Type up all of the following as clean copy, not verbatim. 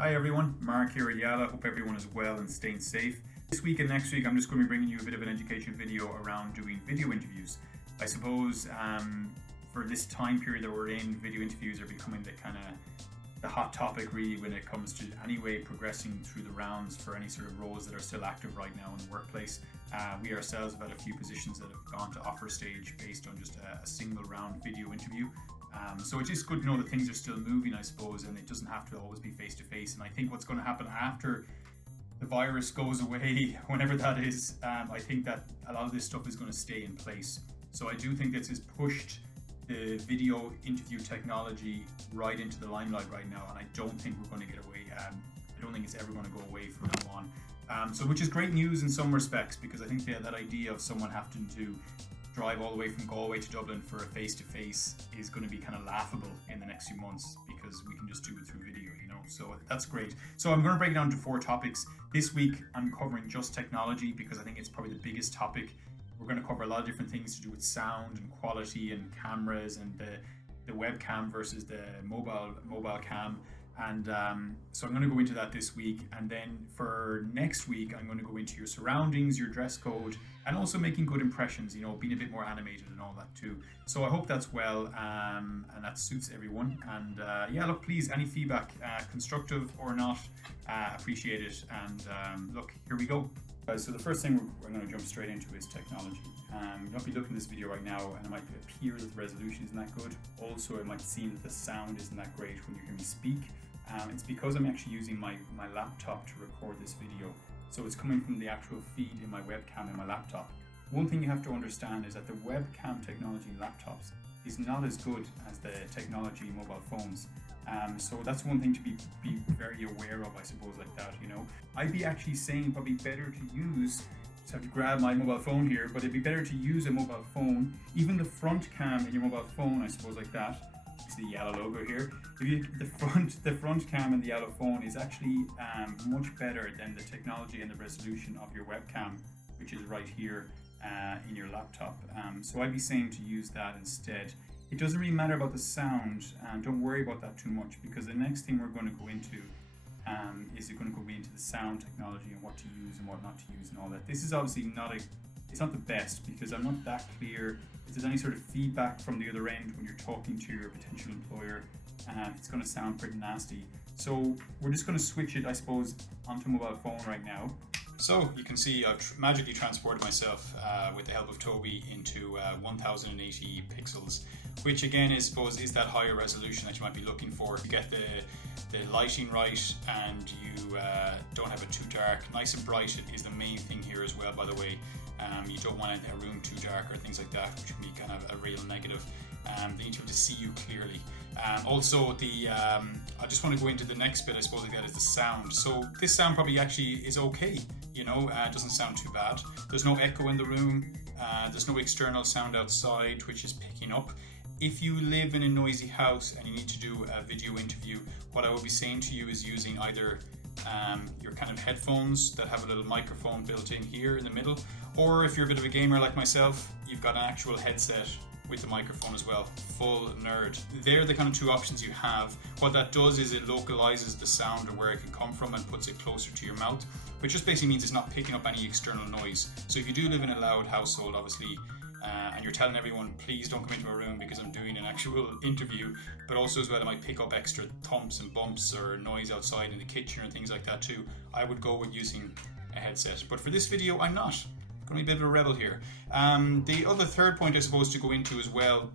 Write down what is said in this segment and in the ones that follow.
Hi everyone, Mark here at Yala. Hope everyone is well and staying safe. This week and next week I'm just going to be bringing you a bit of an education video around doing video interviews. I suppose for this time period that we're in, video interviews are becoming the hot topic really when it comes to anyway progressing through the rounds for any sort of roles that are still active right now in the workplace. We ourselves have had a few positions that have gone to offer stage based on just a single round video interview. So it's just good to know that things are still moving, I suppose, and it doesn't have to always be face to face. And I think what's going to happen after the virus goes away, whenever that is, I think that a lot of this stuff is going to stay in place. So I do think this has pushed the video interview technology right into the limelight right now, and I don't think we're going to get away. I don't think it's ever going to go away from now on. So which is great news in some respects, because I think that idea of someone having to drive all the way from Galway to Dublin for a face-to-face is going to be kind of laughable in the next few months, because we can just do it through video, so that's great. So I'm going to break it down to 4 topics. This week I'm covering just technology because I think it's probably the biggest topic. We're going to cover a lot of different things to do with sound and quality and cameras and the webcam versus the mobile cam. And so I'm going to go into that this week, and then for next week I'm going to go into your surroundings, your dress code, and also making good impressions, being a bit more animated and all that too. So I hope that's well and that suits everyone. And yeah, look, please, any feedback, constructive or not, appreciate it. And look, here we go. So the first thing we're going to jump straight into is technology. You might be looking at this video right now and it might appear that the resolution isn't that good. Also, it might seem that the sound isn't that great when you hear me speak. It's because I'm actually using my laptop to record this video. So it's coming from the actual feed in my webcam in my laptop. One thing you have to understand is that the webcam technology in laptops is not as good as the technology in mobile phones. So that's one thing to be very aware of, I suppose, like that, I'd be actually saying probably better to use, just have to grab my mobile phone here, but it'd be better to use a mobile phone, even the front cam in your mobile phone, I suppose, like that. It's the yellow logo here. The front cam in the yellow phone is actually much better than the technology and the resolution of your webcam, which is right here in your laptop. So I'd be saying to use that instead. It doesn't really matter about the sound, don't worry about that too much, because the next thing we're going to go into is going to go into the sound technology and what to use and what not to use and all that. This is obviously it's not the best, because I'm not that clear if there's any sort of feedback from the other end when you're talking to your potential employer. It's going to sound pretty nasty. So we're just going to switch it, I suppose, onto mobile phone right now. So you can see I've magically transported myself with the help of Toby into 1080 pixels, which again is that higher resolution that you might be looking for. You get the lighting right, and you don't have it too dark. Nice and bright is the main thing here as well, by the way. You don't want a room too dark or things like that, which can be kind of a real negative. They need to be able to see you clearly. Also, I just want to go into the next bit, I suppose, like that is the sound. So this sound probably actually is okay, it doesn't sound too bad. There's no echo in the room. There's no external sound outside, which is picking up. If you live in a noisy house and you need to do a video interview, what I would be saying to you is using either your kind of headphones that have a little microphone built in here in the middle, or if you're a bit of a gamer like myself, you've got an actual headset with the microphone as well. Full nerd. They're the kind of 2 options you have. What that does is it localizes the sound or where it can come from and puts it closer to your mouth, which just basically means it's not picking up any external noise. So if you do live in a loud household, obviously, and you're telling everyone, please don't come into my room because I'm doing an actual interview, but also as well, it might pick up extra thumps and bumps or noise outside in the kitchen or things like that too, I would go with using a headset. But for this video, I'm not. I'm going to be a bit of a rebel here. The other third point I suppose to go into as well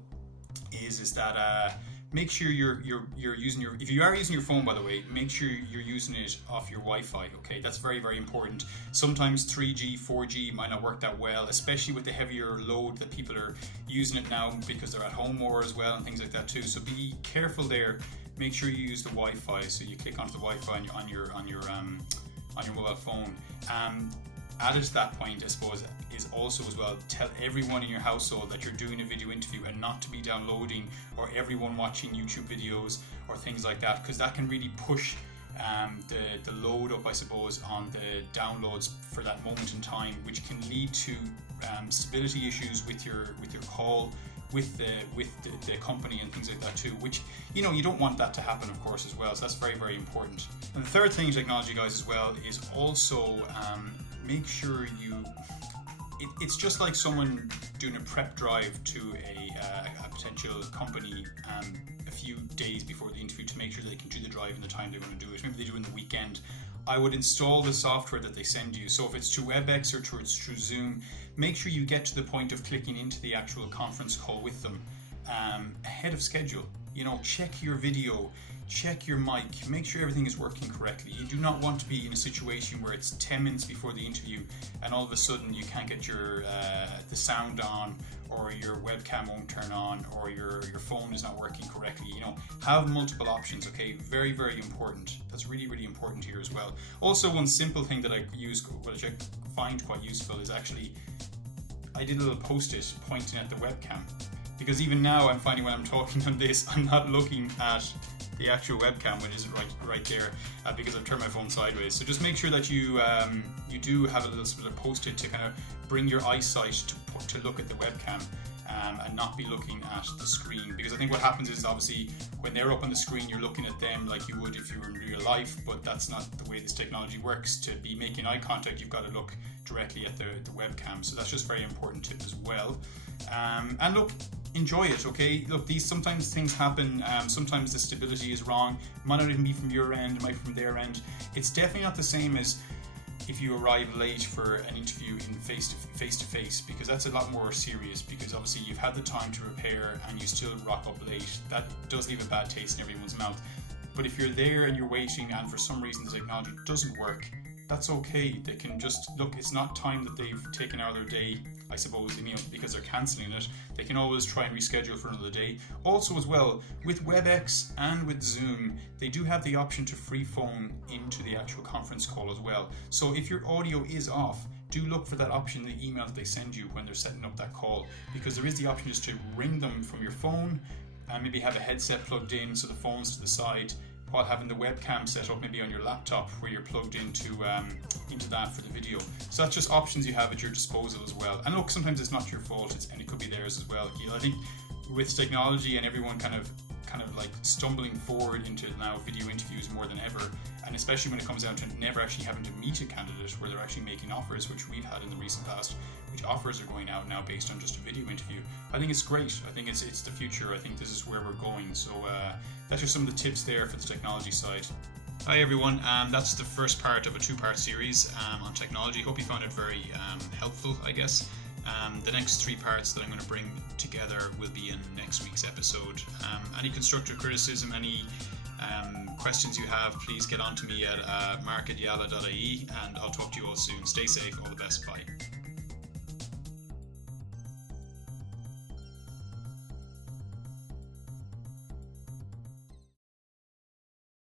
is that make sure you're using if you are using your phone, by the way, make sure you're using it off your Wi-Fi. Okay, that's very, very important. Sometimes 3G, 4G might not work that well, especially with the heavier load that people are using it now because they're at home more as well and things like that too. So be careful there. Make sure you use the Wi-Fi. So you click onto the Wi-Fi on your mobile phone. Added to that point, I suppose, is also as well, tell everyone in your household that you're doing a video interview and not to be downloading or everyone watching YouTube videos or things like that, because that can really push the load up, I suppose, on the downloads for that moment in time, which can lead to stability issues with your call, with the company and things like that too, which you don't want that to happen, of course, as well. So that's very, very important. And the third thing in technology, guys, as well, is also make sure it's just like someone doing a prep drive to a potential company a few days before the interview to make sure they can do the drive in the time they want to do it. Maybe they do it in the weekend. I would install the software that they send you. So if it's through WebEx or it's through Zoom, make sure you get to the point of clicking into the actual conference call with them ahead of schedule. Check your video, check your mic, make sure everything is working correctly. You do not want to be in a situation where it's 10 minutes before the interview and all of a sudden you can't get your the sound on, or your webcam won't turn on, or your phone is not working correctly. Have multiple options, okay? Very, very important. That's really, really important here as well. Also, one simple thing that I use, which I find quite useful, is actually I did a little post-it pointing at the webcam, because even now I'm finding when I'm talking on this, I'm not looking at the actual webcam when it's right there, because I've turned my phone sideways. So just make sure that you do have a little sort of post-it to kind of bring your eyesight to look at the webcam and not be looking at the screen, because I think what happens is obviously when they're up on the screen you're looking at them like you would if you were in real life, but that's not the way this technology works. To be making eye contact, you've got to look directly at the webcam, so that's just very important tip as well. And look, enjoy it, okay? Look, sometimes things happen, sometimes the stability is wrong. It might not even be from your end, it might be from their end. It's definitely not the same as if you arrive late for an interview in face to face, because that's a lot more serious, because obviously you've had the time to prepare and you still rock up late. That does leave a bad taste in everyone's mouth. But if you're there and you're waiting and for some reason the technology doesn't work, that's okay. They can just look, it's not time that they've taken out of their day, I suppose, because they're cancelling it. They can always try and reschedule for another day. Also as well, with WebEx and with Zoom, they do have the option to free phone into the actual conference call as well. So if your audio is off, do look for that option in the email that they send you when they're setting up that call, because there is the option just to ring them from your phone and maybe have a headset plugged in so the phone's to the side, while having the webcam set up maybe on your laptop where you're plugged into that for the video. So that's just options you have at your disposal as well. And look, sometimes it's not your fault, and it could be theirs as well. I think with technology and everyone kind of like stumbling forward into now video interviews more than ever, and especially when it comes down to never actually having to meet a candidate, where they're actually making offers, which we've had in the recent past, which offers are going out now based on just a video interview. I think it's great. I think it's the future. I think this is where we're going. So that's just some of the tips there for the technology side. Hi everyone, that's the first part of a two-part series on technology. Hope you found it very helpful, I guess. The next three parts that I'm going to bring together will be in next week's episode. Any constructive criticism, any questions you have, please get on to me at mark@yala.ie, and I'll talk to you all soon. Stay safe, all the best, bye.